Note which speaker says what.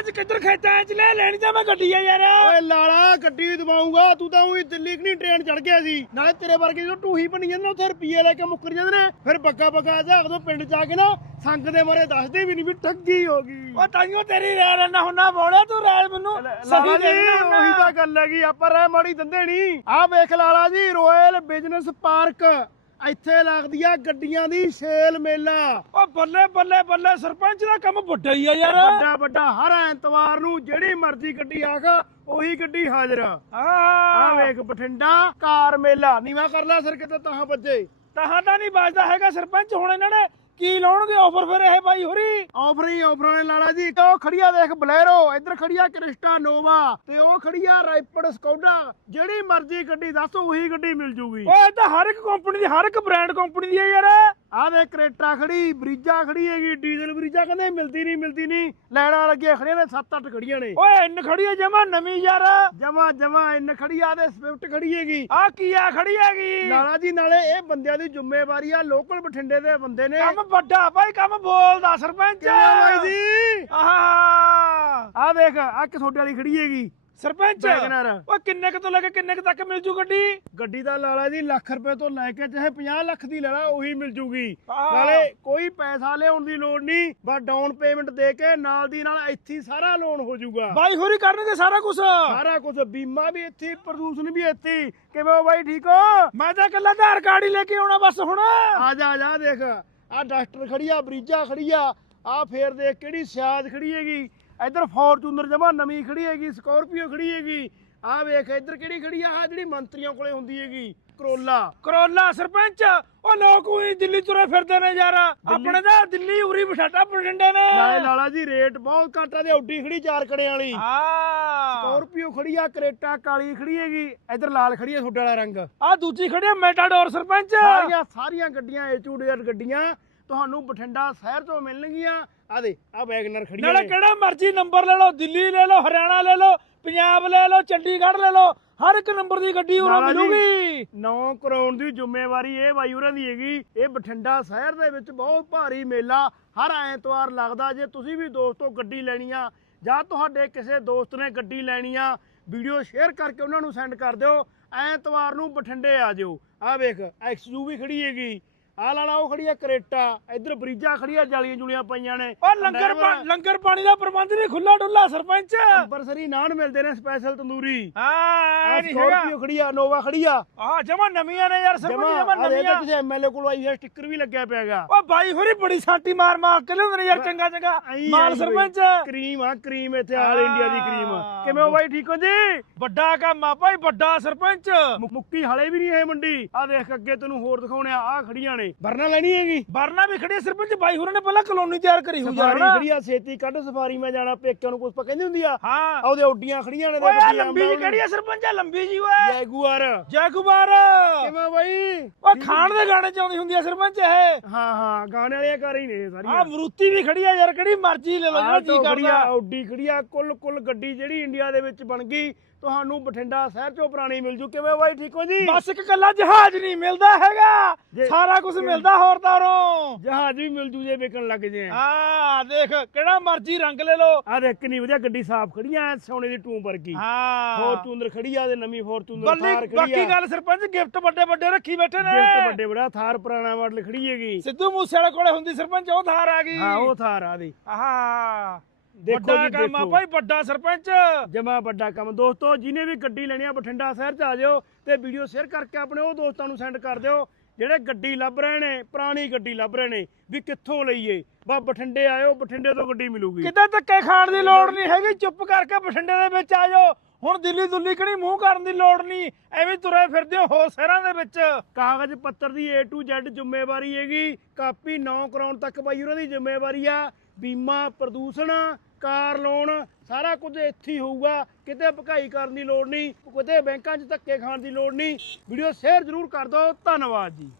Speaker 1: ਸਰਪੰਚ ਕਿੱਧਰ ਖੇਤਾਂ 'ਚ ਲੈ ਲੈਣੀ ਤਾਂ ਮੈਂ ਗੱਡੀ ਆ ਯਾਰ।
Speaker 2: ਓਏ ਲਾਲਾ ਗੱਡੀ ਦਵਾਉਂਗਾ ਤੂੰ ਤਾਂ ਉਹੀ ਦਿੱਲੀ ਕਿ ਨਹੀਂ ਟ੍ਰੇਨ ਚੜ ਗਿਆ ਸੀ। ਨਾਲੇ ਤੇਰੇ ਵਰਗੇ ਜਦੋਂ ਟੂਹੀ ਬਣੀ ਜਾਂਦੇ ਨੇ ਉੱਥੇ ਰੁਪਈਏ ਲੈ ਕੇ ਮੁੱਕਰ ਜਾਂਦੇ ਨੇ। ਫਿਰ ਬੱਗਾ ਬੱਗਾ ਜਾ ਉਦੋਂ ਪਿੰਡ ਜਾ ਕੇ ਨਾ ਸੰਗ ਦੇ ਮਾਰੇ ਦੱਸਦੇ ਵੀ ਨਹੀਂ ਵੀ ਠੱਗੀ ਹੋ ਗਈ।
Speaker 1: ਉਹ ਤਾਈਓ ਤੇਰੀ ਰੈਲ ਨਾ ਹੁੰਨਾ ਬੋਲਿਆ ਤੂੰ ਰੈਲ ਮੈਨੂੰ।
Speaker 2: ਲਾਲਾ ਜੀ
Speaker 1: ਦੇ।
Speaker 2: ਉਹੀ ਤਾਂ ਗੱਲ ਹੈਗੀ ਆਪਾਂ ਰਹਿ ਮਾੜੀ ਦੰਦੇ ਨਹੀਂ ਆਹ ਵੇਖ Lala ji royal business park ਇੱਥੇ ਲੱਗਦੀ ਆ ਗੱਡੀਆਂ ਦੀ ਸੇਲ ਮੇਲਾ।
Speaker 1: ਉਹ ਬੱਲੇ ਬੱਲੇ ਬੱਲੇ ਸਰਪੰਚ ਦਾ ਕੰਮ ਵੱਡਾ ਹੀ ਆ ਯਾਰ।
Speaker 2: ਵੱਡਾ ਵੱਡਾ ਹਰ ਐਤਵਾਰ ਨੂੰ ਜਿਹੜੀ ਮਰਜ਼ੀ ਗੱਡੀ ਆਗਾ ਉਹੀ ਗੱਡੀ ਹਾਜ਼ਰ ਆ। ਆ ਵੇਖ ਬਠਿੰਡਾ ਕਾਰ ਮੇਲਾ। ਨੀਵਾ ਕਰ ਲੈ ਸਰ ਕਿਤੇ ਤਾਂ ਵੱਜੇ
Speaker 1: ਤਹਾਂ ਤਾਂ ਨਹੀਂ ਵੱਜਦਾ ਹੈਗਾ ਸਰਪੰਚ ਹੁਣ ਇਹਨਾਂ ਨੇ ਕੀ ਲਾਉਣਗੇ ਆਫਰ ਫਿਰ ਇਹ ਬਾਈ ਹੋਰੀ?
Speaker 2: ਆਫਰ ਹੀ ਆਫਰਾਂ ਨੇ ਲਾਲਾ ਜੀ। ਉਹ ਖੜੀਆ ਦੇਖ ਬਲੈਰੋ ਇੱਧਰ ਖੜੀਆ ਕ੍ਰਿਸਟਾ ਨੋਵਾ ਤੇ ਉਹ ਖੜੀਆ ਰਾਈਪਡ ਸਕੌਡਾ। ਜਿਹੜੀ ਮਰਜ਼ੀ ਗੱਡੀ ਦੱਸ ਉਹੀ ਗੱਡੀ ਮਿਲ ਜੂਗੀ।
Speaker 1: ਓਏ ਇਹ ਤਾਂ ਹਰ ਇੱਕ ਕੰਪਨੀ ਦੀ ਹਰ ਇੱਕ ਬ੍ਰਾਂਡ ਕੰਪਨੀ ਦੀ ਹੈ ਯਾਰ।
Speaker 2: ਆ ਵੇ ਕਰੇਟਾ ਖੜੀ ਬਰੀਜਾ ਖੜੀ ਹੈਗੀ ਡੀਜ਼ਲ ਬਰੀਜਾ ਕਹਿੰਦੇ ਮਿਲਦੀ ਨਹੀਂ ਮਿਲਦੀ ਨਹੀਂ। ਲੈਣਾ ਲੱਗੀਆਂ ਖੜੀਆਂ ਨੇ 7-8 ਖੜੀਆਂ ਨੇ।
Speaker 1: ਓਏ ਇੰਨ ਖੜੀ ਹੈ ਜਮਾ ਨਵੀਂ ਯਾਰ।
Speaker 2: ਜਮਾ ਜਮਾ ਇੰਨ ਖੜੀ ਆ ਤੇ ਸਵਿਫਟ ਖੜੀ ਹੈਗੀ।
Speaker 1: ਆ ਕੀ ਆ ਖੜੀ ਹੈਗੀ?
Speaker 2: ਲਾਲਾ ਜੀ ਨਾਲੇ ਇਹ ਬੰਦਿਆਂ ਦੀ ਜ਼ਿੰਮੇਵਾਰੀ ਆ ਲੋਕਲ ਬਠਿੰਡੇ ਦੇ ਬੰਦੇ ਨੇ।
Speaker 1: ਕੰਮ ਵੱਡਾ ਭਾਈ ਕੰਮ ਬੋਲਦਾ ਸਰਪੰਚ।
Speaker 2: ਕਿਵੇਂ ਬਾਈ ਜੀ
Speaker 1: ਆਹਾ
Speaker 2: ਆ ਦੇਖ ਆ ਕਿ ਤੁਹਾਡੇ ਵਾਲੀ ਖੜੀ ਹੈਗੀ।
Speaker 1: ਸਰਪੰਚ
Speaker 2: ਵੈਗਨਰ
Speaker 1: ਓਏ ਕਿੰਨੇ ਕੁ ਤੋਂ ਲੈ ਕੇ ਕਿੰਨੇ ਕੁ ਤੱਕ ਮਿਲ ਜੂ ਗੱਡੀ?
Speaker 2: ਗੱਡੀ ਦਾ ਲਾਲਾ ਜੀ ਲੱਖ ਰੁਪਏ ਤੋਂ ਲੈ ਕੇ ਚਾਹੇ 50 ਲੱਖ ਦੀ ਲੈ ਲਾ ਉਹੀ ਮਿਲ ਜੂਗੀ।
Speaker 1: ਆਹ।
Speaker 2: ਨਾਲੇ ਕੋਈ ਪੈਸਾ ਲਿਆਉਣ ਦੀ ਲੋੜ ਨਹੀਂ ਬਸ ਡਾਊਨ ਪੇਮੈਂਟ ਦੇ ਕੇ ਨਾਲ ਦੀ ਨਾਲ ਇੱਥੇ ਹੀ ਸਾਰਾ ਲੋਨ ਹੋ ਜਾਊਗਾ
Speaker 1: ਬਾਈ ਹੋਰੀ ਕਰਨਗੇ ਸਾਰਾ ਕੁਝ
Speaker 2: ਸਾਰਾ ਕੁਝ ਬੀਮਾ ਵੀ ਇੱਥੇ ਹੀ, ਪ੍ਰਦੂਸ਼ਣ ਵੀ ਇੱਥੇ ਹੀ। ਕਿਵੇਂ ਹੋ ਬਾਈ ਠੀਕ ਹੋ?
Speaker 1: ਮੈਂ ਤਾਂ ਇਕੱਲਾ ਆਧਾਰ ਕਾਰਡ ਹੀ ਲੈ ਕੇ ਆਉਣਾ ਬਸ ਹੁਣ।
Speaker 2: ਆ ਜਾ ਆ ਜਾ ਦੇਖ। ਆ ਡਾਕਟਰ ਖੜੀ ਆ ਬਰੀਜਾ ਖੜੀ ਆ। ਆ ਫੇਰ ਦੇਖ ਕਿਹੜੀ ਸਿਆਜ ਖੜੀ ਹੈਗੀ। ਇੱਧਰ ਫੋਰਚੂਨਰ ਜਮਾ ਨਵੀਂ ਖੜੀ ਹੈਗੀ ਸਕਾਰਪੀਓ ਖੜੀ ਹੈਗੀ। ਆ ਵੇਖ ਇੱਧਰ ਕਿਹੜੀ ਖੜੀ ਆ? ਆ ਜਿਹੜੀ ਮੰਤਰੀਆਂ ਕੋਲੇ ਹੁੰਦੀ ਹੈਗੀ ਕਰੋਲਾ।
Speaker 1: ਕਰੋਲਾ ਸਰਪੰਚ! ਉਹ ਲੋਕ ਉਹੀ ਦਿੱਲੀ ਤੁਰੇ ਫਿਰਦੇ ਨੇ ਯਾਰ। ਆਪਣੇ ਤਾਂ ਦਿੱਲੀ ਉਰੀ ਬਠਾਟਾ ਬਠਿੰਡੇ ਨੇ।
Speaker 2: ਨਾਲੇ ਲਾਲਾ ਜੀ ਰੇਟ ਬਹੁਤ ਘੱਟ ਆ ਤੇ ਆਡੀ ਖੜੀ ਚਾਰ ਕੜੇ ਵਾਲੀ।
Speaker 1: ਆ।
Speaker 2: ਸਕਾਰਪੀਓ ਖੜੀ ਆ ਕਰੇਟਾ ਕਾਲੀ ਖੜੀ ਹੈਗੀ ਇੱਧਰ ਲਾਲ ਖੜੀ ਆ ਤੁਹਾਡੇ ਵਾਲਾ ਰੰਗ।
Speaker 1: ਆ ਦੂਜੀ ਖੜੀ ਆ ਮੈਟਾਡੋਰ ਸਰਪੰਚ।
Speaker 2: ਸਾਰੀਆਂ ਸਾਰੀਆਂ ਗੱਡੀਆਂ ਏ ਟੂ ਗੱਡੀਆਂ। ਤੁਹਾਨੂੰ ਬਠਿੰਡਾ ਸ਼ਹਿਰ ਤੋਂ ਮਿਲਣਗੀਆਂ। ਆ ਦੇ ਆ ਵੈਗਨਰ ਖੜੀ
Speaker 1: ਨਾਲੇ ਕਿਹੜਾ ਮਰਜ਼ੀ ਨੰਬਰ ਲੈ ਲਓ ਦਿੱਲੀ ਲੈ ਲਓ ਹਰਿਆਣਾ ਲੈ ਲਓ ਪੰਜਾਬ ਲੈ ਲਓ ਚੰਡੀਗੜ੍ਹ ਲੈ ਲਓ ਹਰ ਇੱਕ ਨੰਬਰ ਦੀ ਗੱਡੀ ਉਰੋਂ
Speaker 2: ਨਾਲਾ ਜੀ।
Speaker 1: ਮਿਲੂਗੀ।
Speaker 2: 9 ਕਰੋੜ ਦੀ ਜ਼ਿੰਮੇਵਾਰੀ ਇਹ ਬਾਈ ਹੋਰਾਂ ਦੀ ਹੈਗੀ। ਇਹ ਬਠਿੰਡਾ ਸ਼ਹਿਰ ਦੇ ਵਿੱਚ ਬਹੁਤ ਭਾਰੀ ਮੇਲਾ ਹਰ ਐਤਵਾਰ ਲੱਗਦਾ। ਜੇ ਤੁਸੀਂ ਵੀ ਦੋਸਤੋ ਗੱਡੀ ਲੈਣੀ ਆ ਜਾਂ ਤੁਹਾਡੇ ਕਿਸੇ ਦੋਸਤ ਨੇ ਗੱਡੀ ਲੈਣੀ ਆ ਵੀਡੀਓ ਸ਼ੇਅਰ ਕਰਕੇ ਉਹਨਾਂ ਨੂੰ ਸੈਂਡ ਕਰ ਦਿਓ। ਐਤਵਾਰ ਨੂੰ ਬਠਿੰਡੇ ਆ ਜਿਓ। ਆ ਵੇਖ ਐਕਸਯੂ ਵੀ ਖੜੀ ਹੈਗੀ। ਆ ਲਾਲਾ ਉਹ ਖੜੀ ਆ ਕਰੇਟਾ। ਇੱਧਰ ਬਰੀਜਾ ਖੜੀ ਆ ਜਾਲੀਆਂ ਜੁਲੀਆਂ ਪਈਆਂ ਨੇ।
Speaker 1: ਉਹ ਲੰਗਰ ਪਾ- ਲੰਗਰ ਪਾਣੀ ਦਾ ਪ੍ਰਬੰਧ ਵੀ ਖੁੱਲਾ ਡੁੱਲਾ ਸਰਪੰਚ।
Speaker 2: ਅੰਬਰਸਰੀ ਨਾਨ ਮਿਲਦੇ ਨੇ ਸਪੈਸ਼ਲ ਤੰਦੂਰੀ।
Speaker 1: ਹਾਂ
Speaker 2: ਆ
Speaker 1: ਇਹ ਨਹੀਂ ਹੈਗਾ।
Speaker 2: ਸਕਾਰਪੀਓ ਖੜੀ ਆ ਨੋਵਾ ਖੜੀ ਆ।
Speaker 1: ਆ ਜਮਾ ਨਵੀਆਂ ਨੇ ਯਾਰ ਸਰਪੰਚ
Speaker 2: ਜਮਾ
Speaker 1: ਜਮਾ ਨਵੀਆਂ।
Speaker 2: ਕਿਸੇ ਐਮਐਲਏ ਕੋਲ ਆਈ ਹੈ ਸਟicker ਵੀ ਲੱਗਿਆ ਪਿਆਗਾ
Speaker 1: ਓ ਬਾਈ ਹੋਰੀ ਬੜੀ ਸਾਟੀ ਮਾਰ ਮਾਰ ਕੇ ਲਿਆਉਂਦੇ ਨੇ ਯਾਰ ਚੰਗਾ ਚੰਗਾ। ਮਾਲ ਸਰਪੰਚ।
Speaker 2: ਕਰੀਮ ਆ ਕਰੀਮ ਇੱਥੇ ਆਲ। ਇੰਡੀਆ ਦੀ ਕਰੀਮ। ਕਿਵੇਂ ਹੋ ਬਾਈ ਠੀਕ ਹੋ ਜੀ?
Speaker 1: ਵੱਡਾ ਕੰਮ ਆ ਭਾਈ ਵੱਡਾ ਸਰਪੰਚ।
Speaker 2: ਮੁ- ਮੁੱਕੀ ਹਲੇ ਵੀ ਨਹੀਂ ਹੈ ਮੰਡੀ। ਆ ਦੇਖ ਅੱਗੇ ਤੈਨੂੰ ਹੋਰ ਦਿਖਾਉਣੇ ਆ ਆ ਖੜੀਆਂ ਨੇ। ਵਰਨਾ ਲੈਣੀ ਹੈਗੀ।
Speaker 1: ਬਰਨਾ ਵੀ ਖੜੀ ਸਰਪੰਚ ਬਾਈ ਹੋਰਾਂ ਨੇ ਪਹਿਲਾਂ ਕਲੋਨੀ ਤਿਆਰ ਕਰੀ ਹੋਈ ਯਾਰ
Speaker 2: ਸਫਾਰੀ ਖੜੀ ਆ ਛੇਤੀ ਕੱਢ ਸਫਾਰੀ ਮੈਂ ਜਾਣਾ ਪੇਕਿਆਂ ਨੂੰ ਕੁਝ ਪਾ ਕਹਿੰਦੀ ਹੁੰਦੀ ਆ।
Speaker 1: ਹਾਂ।
Speaker 2: ਉਹਦੇ ਉੱਡੀਆਂ ਖੜੀਆਂ ਨੇ
Speaker 1: ਓਏ ਲੰਬੀ ਜੀ ਕਿਹੜੀ ਆ ਸਰਪੰਚ? ਆ ਲੰਬੀ ਜੀ ਓਏ।
Speaker 2: ਜੈਗੂਆਰ।
Speaker 1: ਜੈਕੁਬਾਰ
Speaker 2: ਕਿਵੇਂ ਬਾਈ?
Speaker 1: ਓ ਖਾਣ ਦੇ ਗਾਣੇ ਚ ਆਉਂਦੀ ਹੁੰਦੀ ਆ ਸਰਪੰਚ ਇਹ।
Speaker 2: ਹਾਂ ਹਾਂ ਗਾਣੇ ਵਾਲੀਆਂ ਕਰ ਹੀ ਨੇ ਇਹ
Speaker 1: ਆ ਮਰੂਤੀ ਵੀ ਖੜੀ ਆ ਯਾਰ ਕਿਹੜੀ ਮਰਜ਼ੀ ਲੈ ਲਓ ਜਿਹੜਾ ਜੀ
Speaker 2: ਤੋਂ ਖੜੀ ਆ
Speaker 1: ਕਰਦਾ।
Speaker 2: ਆਡੀ ਖੜੀ ਆ ਕੁੱਲ ਕੁੱਲ ਗੱਡੀ ਜਿਹੜੀ ਇੰਡੀਆ ਦੇ ਵਿੱਚ ਬਣ ਗਈ ਤੁਹਾਨੂੰ ਬਠਿੰਡਾ ਸ਼ਹਿਰ ਚੋਂ ਪੁਰਾਣੀ ਮਿਲ ਜੂ। ਕਿਵੇਂ ਬਾਈ ਠੀਕ ਹੋ ਜੀ?
Speaker 1: ਬਸ ਇੱਕ ਕੱਲਾ ਜਹਾਜ਼ ਨਹੀਂ ਮਿਲਦਾ ਹੈਗਾ।
Speaker 2: ਜੇ-
Speaker 1: ਸਾਰਾ ਕੁਝ ਮਿਲਦਾ ਹੋਰ ਤਾਰੋਂ।
Speaker 2: ਜਹਾਜ਼ ਵੀ ਮਿਲ ਜੂ ਜੇ ਵਿਕਣ ਲੱਗ ਜੇ।
Speaker 1: ਆ ਦੇਖ ਕਿਹੜਾ ਮਰਜ਼ੀ ਰੰਗ ਲੈ ਲਓ।
Speaker 2: ਆ ਦੇਖ ਕਿੰਨੀ ਵਧੀਆ ਗੱਡੀ ਸਾਫ਼ ਖੜੀ ਆ ਸੋਨੇ ਦੀ ਟੂਮ ਵਰਗੀ।
Speaker 1: ਹਾਂ।
Speaker 2: ਫੋਰਚੂਨਰ ਖੜੀ ਆ ਤੇ ਨਵੀਂ ਫੋਰਚੂਨਰ ਥਾਰ ਖੜੀ
Speaker 1: ਬਾਕੀ
Speaker 2: ਆ।
Speaker 1: ਗੱਲ ਸਰਪੰਚ ਗਿਫਟ ਵੱਡੇ ਵੱਡੇ ਰੱਖੀ ਬੈਠੇ ਨੇ।
Speaker 2: ਗਿਫਟ ਵੱਡੇ ਬੜਾ ਥਾਰ ਪੁਰਾਣਾ ਮਾਡਲ ਖੜੀ ਹੈਗੀ।
Speaker 1: ਸਿੱਧੂ ਮੂਸੇ ਵਾਲੇ ਕੋਲੇ ਹੁੰਦੀ ਸਰਪੰਚ ਉਹ ਥਾਰ ਆ ਗਈ।
Speaker 2: ਹਾਂ ਉਹ ਥਾਰ ਆ ਦੀ।
Speaker 1: ਆਹਾ।
Speaker 2: ਦੇਖੋ ਜੀ
Speaker 1: ਕੰਮ ਆ ਭਾਈ ਵੱਡਾ ਸਰਪੰਚ।
Speaker 2: ਜਮਾ ਵੱਡਾ ਕੰਮ। ਦੋਸਤੋ ਜਿਹਨੇ ਵੀ ਗੱਡੀ ਲੈਣੀ ਆ ਬਠਿੰਡਾ ਸ਼ਹਿਰ ਚ ਆ ਜਾਓ ਤੇ ਵੀਡੀਓ ਸ਼ੇਅਰ ਕਰਕੇ ਆਪਣੇ ਉਹ ਦੋਸਤਾਂ ਨੂੰ ਸੈਂਡ ਕਰ ਦਿਓ। ਜਿਹੜੇ ਗੱਡੀ ਲੱਭ ਰਹੇ ਨੇ ਪੁਰਾਣੀ ਗੱਡੀ ਲੱਭ ਰਹੇ ਨੇ ਵੀ ਕਿੱਥੋਂ ਲਈਏ? ਬਾ ਬਠਿੰਡੇ ਆਇਓ ਬਠਿੰਡੇ ਤੋਂ ਗੱਡੀ ਮਿਲੂਗੀ।
Speaker 1: ਕਿਤੇ ਧੱਕੇ ਖਾਣ ਦੀ ਲੋੜ ਨਹੀਂ ਹੈਗੀ? ਚੁੱਪ ਕਰਕੇ ਬਠਿੰਡੇ ਦੇ ਵਿੱਚ ਆ ਜਾਓ। ਹੁਣ ਦਿੱਲੀ ਦੁੱਲੀ ਕਿਹੜੀ ਮੂੰਹ ਕਰਨ ਦੀ ਲੋੜ ਨਹੀਂ? ਐਵੇਂ ਤੁਰੇ ਫਿਰਦੇ ਹੋ ਹੋਰ ਸ਼ਹਿਰਾਂ ਦੇ ਵਿੱਚ।
Speaker 2: ਕਾਗਜ਼ ਪੱਤਰ ਦੀ A to Z ਜ਼ਿੰਮੇਵਾਰੀ ਹੈਗੀ। ਕਾਪੀ 9 ਕਰਾਉਣ ਤੱਕ ਬਾਈ ਉਹਨਾਂ ਦੀ ਜ਼ਿੰਮੇਵਾਰੀ ਆ। ਬੀਮਾ ਪ੍ਰਦੂਸ਼ਣ ਕਾਰ ਲੋਨ ਸਾਰਾ ਕੁਝ ਇੱਥੇ ਹੀ ਹੋਊਗਾ। ਕਿਤੇ ਭਕਾਈ ਕਰਨ ਦੀ ਲੋੜ ਨਹੀਂ, ਕਿਤੇ ਬੈਂਕਾਂ 'ਚ ਧੱਕੇ ਖਾਣ ਦੀ ਲੋੜ ਨਹੀਂ। ਵੀਡੀਓ ਸ਼ੇਅਰ ਜ਼ਰੂਰ ਕਰ ਦਿਓ। ਧੰਨਵਾਦ ਜੀ।